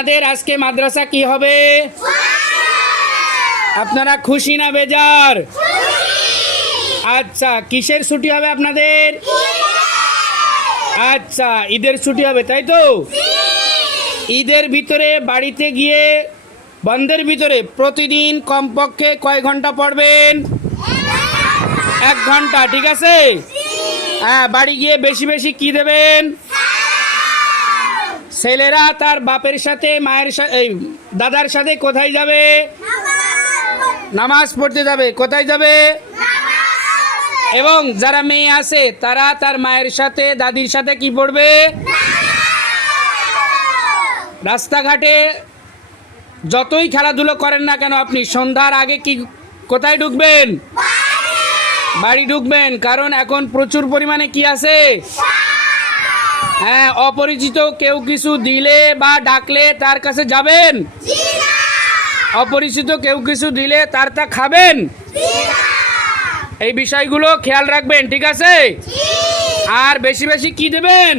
আপনাদের আজকে মাদ্রাসা কি হবে? আপনারা খুশি না বেজার? আচ্ছা, কিসের ছুটি হবে আপনাদের? আচ্ছা, ঈদের ছুটি হবে, তাই তো? ঈদের ভিতরে বাড়িতে গিয়ে বন্ধের ভিতরে প্রতিদিন কমপক্ষে কয় ঘন্টা পড়বেন? 1 ঘন্টা, ঠিক আছে? হ্যাঁ, বাড়ি গিয়ে বেশি বেশি কি দেবেন? ছেলেরা তার বাপের সাথে মায়ের সাথে দাদার সাথে কোথায় যাবে? নামাজ পড়তে যাবে। কোথায় যাবে? এবং যারা মেয়ে আছে তারা তার মায়ের সাথে দাদির সাথে কি পড়বে? রাস্তাঘাটে যতই খেলাধুলো করেন না কেন আপনি সন্ধ্যার আগে কি কোথায় ঢুকবেন? বাড়ি ঢুকবেন, কারণ এখন প্রচুর পরিমাণে কি আছে? হ্যাঁ, অপরিচিত কেউ কিছু দিলে বা ডাকলে তার কাছে যাবেন? অপরিচিত কেউ কিছু দিলে তার তা খাবেন? এই বিষয়গুলো খেয়াল রাখবেন, ঠিক আছে? আর বেশি বেশি কি দেবেন?